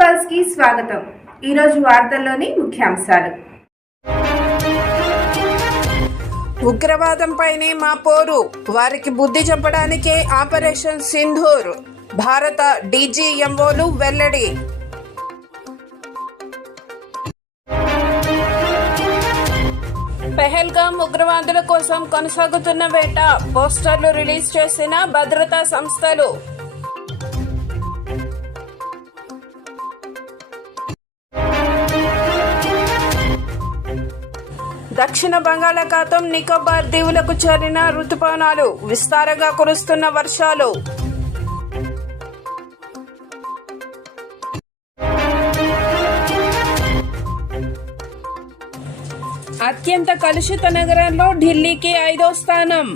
పల్స్కి స్వాగతం. ఈరోజు వార్తల్లోని ముఖ్యాంశాలు. ఉగ్రవాదంపైనే మా పోరు. వారికి బుద్ధి చెప్పడానికే ఆపరేషన్ సింధూర్. భారత డీజీఎంఓలు వెల్లడి. పెహల్గాం ఉగ్రవాదుల కోసం కొనసాగుతున్న వేట పోస్టర్లు రిలీజ్ చేసిన భద్రతా సంస్థలు. దక్షిణ బంగాళాఖాతం నికోబార్ దీవులకు చేరిన రుతుపవనాలు విస్తారంగా కురుస్తున్న వర్షాలు. అత్యంత కలుషిత నగరంలో ఢిల్లీకి ఐదో స్థానం.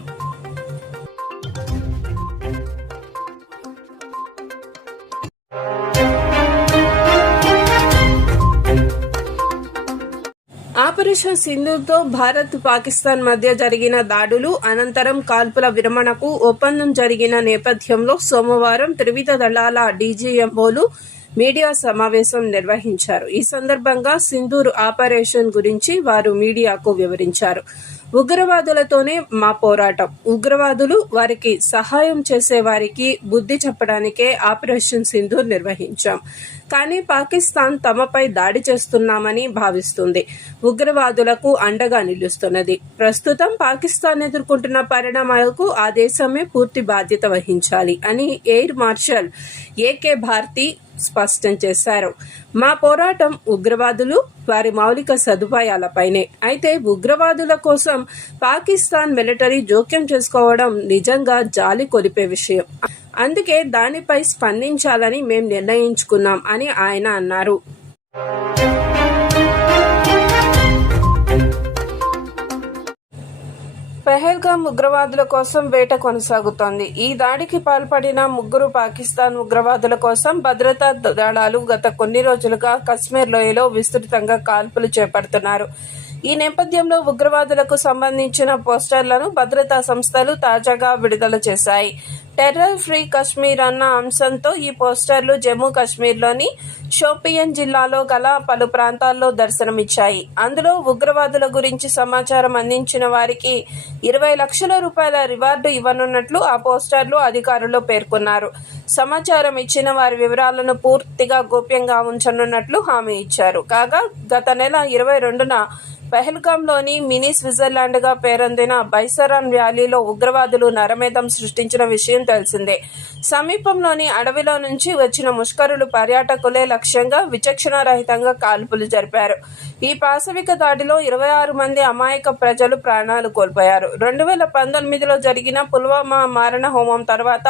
ఆపరేషన్ సింధుతో భారత్ పాకిస్తాన్ మధ్య జరిగిన దాడులు అనంతరం కాల్పుల విరమణకు ఒప్పందం జరిగిన నేపథ్యంలో సోమవారం త్రివిధ దళాల డీజీఎంఓలు మీడియా సమావేశం నిర్వహించారు. ఈ సందర్భంగా సింధూర్ ఆపరేషన్ గురించి వారు మీడియాకు వివరించారు. ఉగ్రవాదులతోనే మా పోరాటం. ఉగ్రవాదులు వారికి సహాయం చేసే వారికి బుద్ధి చెప్పడానికే ఆపరేషన్ సింధూర్ నిర్వహించాం. కానీ పాకిస్తాన్ తమపై దాడి చేస్తున్నామని భావిస్తుంది. ఉగ్రవాదులకు అండగా నిలుస్తున్నది. ప్రస్తుతం పాకిస్తాన్ ఎదుర్కొంటున్న పరిణామాలకు ఆ దేశమే పూర్తి బాధ్యత వహించాలి అని ఎయిర్ మార్షల్ ఏకే భారతి స్పష్టం చేశారు. మా పోరాటం ఉగ్రవాదులు వారి మౌలిక సదుపాయాలపైనే అయితే ఉగ్రవాదుల కోసం పాకిస్తాన్ మిలిటరీ జోక్యం చేసుకోవడం నిజంగా జాలి కొలిపే విషయం. అందుకే దానిపై స్పందించాలని మేం నిర్ణయించుకున్నాం అని ఆయన అన్నారు. పెహల్గాం ఉగ్రవాదుల కోసం వేట కొనసాగుతోంది. ఈ దాడికి పాల్పడిన ముగ్గురు పాకిస్తాన్ ఉగ్రవాదుల కోసం భద్రతా దళాలు గత కొన్ని రోజులుగా కశ్మీర్ లోయలో విస్తృతంగా కాల్పులు చేపడుతున్నారు. ఈ నేపథ్యంలో ఉగ్రవాదులకు సంబంధించిన పోస్టర్లను భద్రతా సంస్థలు తాజాగా విడుదల చేశాయి. టెర్రర్ ఫ్రీ కశ్మీర్ అన్న అంశంతో ఈ పోస్టర్లు జమ్మూ కాశ్మీర్లోని షోపియన్ జిల్లాలో గల పలు ప్రాంతాల్లో దర్శనమిచ్చాయి. అందులో ఉగ్రవాదుల గురించి సమాచారం అందించిన వారికి ఇరవై లక్షల రూపాయల రివార్డు ఇవ్వనున్నట్లు ఆ పోస్టర్లు అధికారులు పేర్కొన్నారు. సమాచారం ఇచ్చిన వారి వివరాలను పూర్తిగా గోప్యంగా ఉంచనున్నట్లు హామీ ఇచ్చారు. కాగా గత నెల ఇరవై రెండున పెహల్గాంలోని మినీ స్విట్జర్లాండ్గా పేరొందిన బైసరాన్ వ్యాలీలో ఉగ్రవాదులు నరమేధం సృష్టించిన విషయం తెలిసిందే. సమీపంలోని అడవిలో నుంచి వచ్చిన ముష్కరులు పర్యాటకులే లక్ష్యంగా విచక్షణారహితంగా కాల్పులు జరిపారు. ఈ పాశవిక దాడిలో ఇరవై ఆరు మంది అమాయక ప్రజలు ప్రాణాలు కోల్పోయారు. రెండు వేల పంతొమ్మిదిలో జరిగిన పుల్వామా మారణ హోమం తర్వాత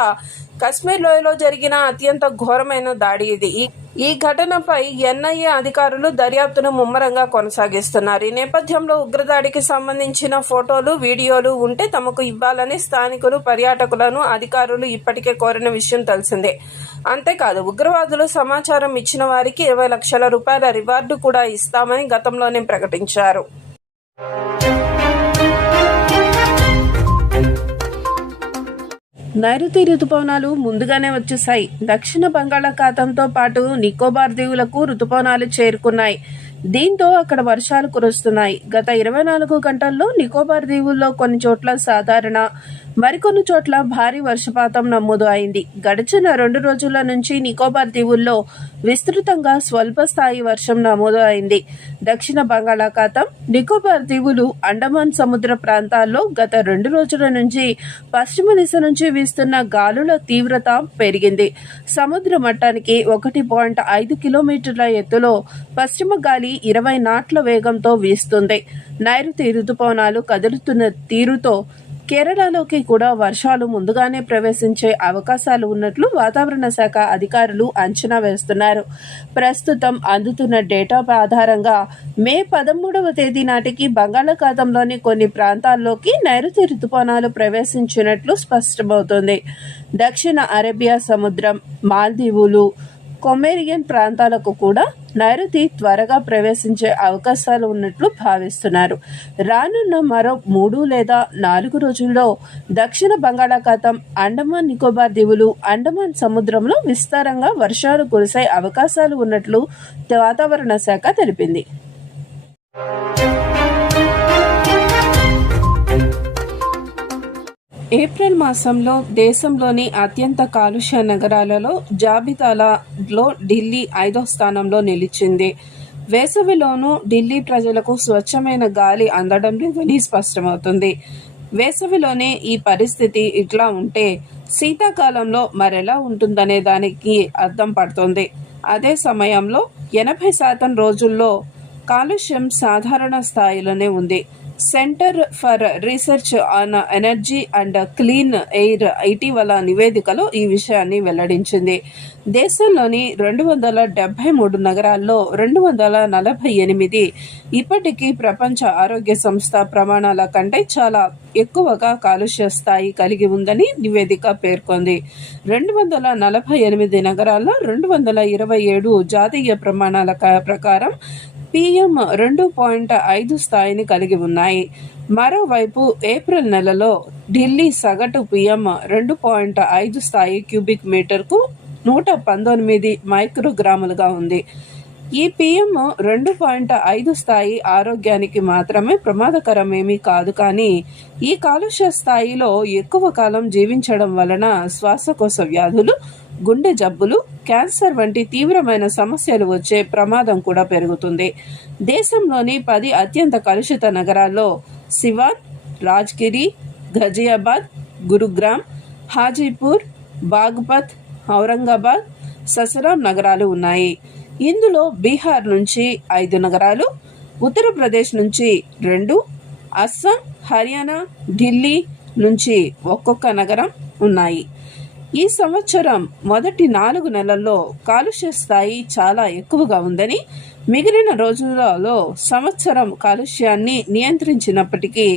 కశ్మీర్ లోయలో జరిగిన అత్యంత ఘోరమైన దాడి ఇది. ఈ- ఘటనపై ఎన్ఐఏ అధికారులు దర్యాప్తును ముమ్మరంగా కొనసాగిస్తున్నారు. ఈ నేపథ్యంలో ఉగ్రదాడికి సంబంధించిన ఫోటోలు వీడియోలు ఉంటే తమకు ఇవ్వాలని స్థానికులు పర్యాటకులను అధికారులు ఇప్పటికే కోరిన విషయం తెలిసిందే. అంతేకాదు ఉగ్రవాదులు సమాచారం ఇచ్చిన వారికి ఇరవై లక్షల రూపాయల రివార్డు కూడా ఇస్తామని గతంలోనే ప్రకటించారు. నైరుతి రుతుపవనాలు ముందుగానే వచ్చేశాయి. దక్షిణ బంగాళాఖాతంతో పాటు నికోబార్ దీవులకు రుతుపవనాలు చేరుకున్నాయి. దీంతో అక్కడ వర్షాలు కురుస్తున్నాయి. గత ఇరవై నాలుగు గంటల్లో నికోబార్ దీవుల్లో కొన్ని చోట్ల సాధారణ మరికొన్ని చోట్ల భారీ వర్షపాతం నమోదు అయింది గడిచిన రెండు రోజుల నుంచి నికోబార్ దీవుల్లో విస్తృతంగా స్వల్ప స్థాయి వర్షం నమోదు అయింది దక్షిణ బంగాళాఖాతం నికోబార్ దీవులు అండమాన్ సముద్ర ప్రాంతాల్లో గత రెండు రోజుల నుంచి పశ్చిమ దిశ నుంచి వీస్తున్న గాలుల తీవ్రత పెరిగింది. సముద్ర మట్టానికి ఒకటి పాయింట్ ఐదు కిలోమీటర్ల ఎత్తులో పశ్చిమ గాలి ఇరవై నాట్ల వేగంతో వీస్తుంది. నైరుతి రుతుపవనాలు కదులుతున్న తీరుతో కేరళలోకి కూడా వర్షాలు ముందుగానే ప్రవేశించే అవకాశాలు ఉన్నట్లు వాతావరణ శాఖ అధికారులు అంచనా వేస్తున్నారు. ప్రస్తుతం అందుతున్న డేటా ఆధారంగా మే పదమూడవ తేదీ నాటికి బంగాళాఖాతంలోని కొన్ని ప్రాంతాల్లోకి నైరుతి రుతుపవనాలు ప్రవేశించినట్లు స్పష్టమవుతుంది. దక్షిణ అరేబియా సముద్రం మాల్దీవులు కొమేరియన్ ప్రాంతాలకు కూడా నైరుతి త్వరగా ప్రవేశించే అవకాశాలు ఉన్నట్లు భావిస్తున్నారు. రానున్న మరో మూడు లేదా నాలుగు రోజుల్లో దక్షిణ బంగాళాఖాతం అండమాన్ నికోబార్ దీవులు అండమాన్ సముద్రంలో విస్తారంగా వర్షాలు కురిసే అవకాశాలు ఉన్నట్లు వాతావరణ శాఖ తెలిపింది. ఏప్రిల్ మాసంలో దేశంలోని అత్యంత కాలుష్య నగరాలలో జాబితాలో ఢిల్లీ ఐదో స్థానంలో నిలిచింది. వేసవిలోనూ ఢిల్లీ ప్రజలకు స్వచ్ఛమైన గాలి అందడం లేదని స్పష్టమవుతుంది. వేసవిలోనే ఈ పరిస్థితి ఇట్లా ఉంటే శీతాకాలంలో మరెలా ఉంటుందనే దానికి అర్థం పడుతుంది. అదే సమయంలో ఎనభై శాతం రోజుల్లో కాలుష్యం సాధారణ స్థాయిలోనే ఉంది. Centre for research on energy and clean air ఇటీవల నివేదికలో ఈ విషయాన్ని వెల్లడించింది. దేశంలోని రెండు వందల డెబ్బై మూడు నగరాల్లో రెండు వందల నలభై ఎనిమిది ఇప్పటికీ ప్రపంచ ఆరోగ్య సంస్థ ప్రమాణాల కంటే చాలా ఎక్కువగా కాలుష్య స్థాయి కలిగి ఉందని నివేదిక పేర్కొంది. రెండు వందల నలభై ఎనిమిది నగరాల్లో రెండు వందల ఇరవై ఏడు జాతీయ ప్రమాణాల క- ప్రకారం పిఎం రెండు పాయింట్ ఐదు స్థాయిని కలిగి ఉన్నాయి. మరోవైపు ఏప్రిల్ నెలలో ఢిల్లీ సగటు పిఎం రెండు పాయింట్ ఐదు స్థాయి క్యూబిక్ మీటర్కు నూట పంతొమ్మిది మైక్రోగ్రాములుగా ఉంది. ఈ పిఎం రెండు పాయింట్ ఐదు స్థాయి ఆరోగ్యానికి మాత్రమే ప్రమాదకరమేమీ కాదు కానీ ఈ కాలుష్య స్థాయిలో ఎక్కువ కాలం జీవించడం వలన శ్వాసకోశ వ్యాధులు గుండె జబ్బులు క్యాన్సర్ వంటి తీవ్రమైన సమస్యలు వచ్చే ప్రమాదం కూడా పెరుగుతుంది. దేశంలోని పది అత్యంత కలుషిత నగరాల్లో సివాన్ రాజ్గిరి ఘజియాబాద్ గురుగ్రామ్ హాజీపూర్ బాగ్పత్ ఔరంగాబాద్ ససరాం నగరాలు ఉన్నాయి. ఇందులో బీహార్ నుంచి ఐదు నగరాలు ఉత్తరప్రదేశ్ నుంచి రెండు అస్సాం హర్యానా ఢిల్లీ నుంచి ఒక్కొక్క నగరం ఉన్నాయి. ఈ సంవత్సరం మొదటి నాలుగు నెలల్లో కాలుష్య స్థాయి చాలా ఎక్కువగా ఉందని మిగిలిన రోజులలో సంవత్సరం కాలుష్యాన్ని నియంత్రించినప్పటికీ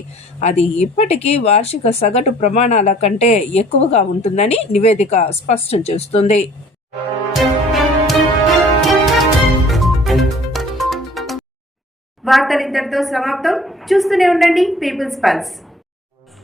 అది ఇప్పటికీ వార్షిక సగటు ప్రమాణాల కంటే ఎక్కువగా ఉంటుందని నివేదిక స్పష్టం చేస్తుంది. వార్తలు ఇంతటితో సమాప్తం. చూస్తూనే ఉండండి పీపుల్స్ పల్స్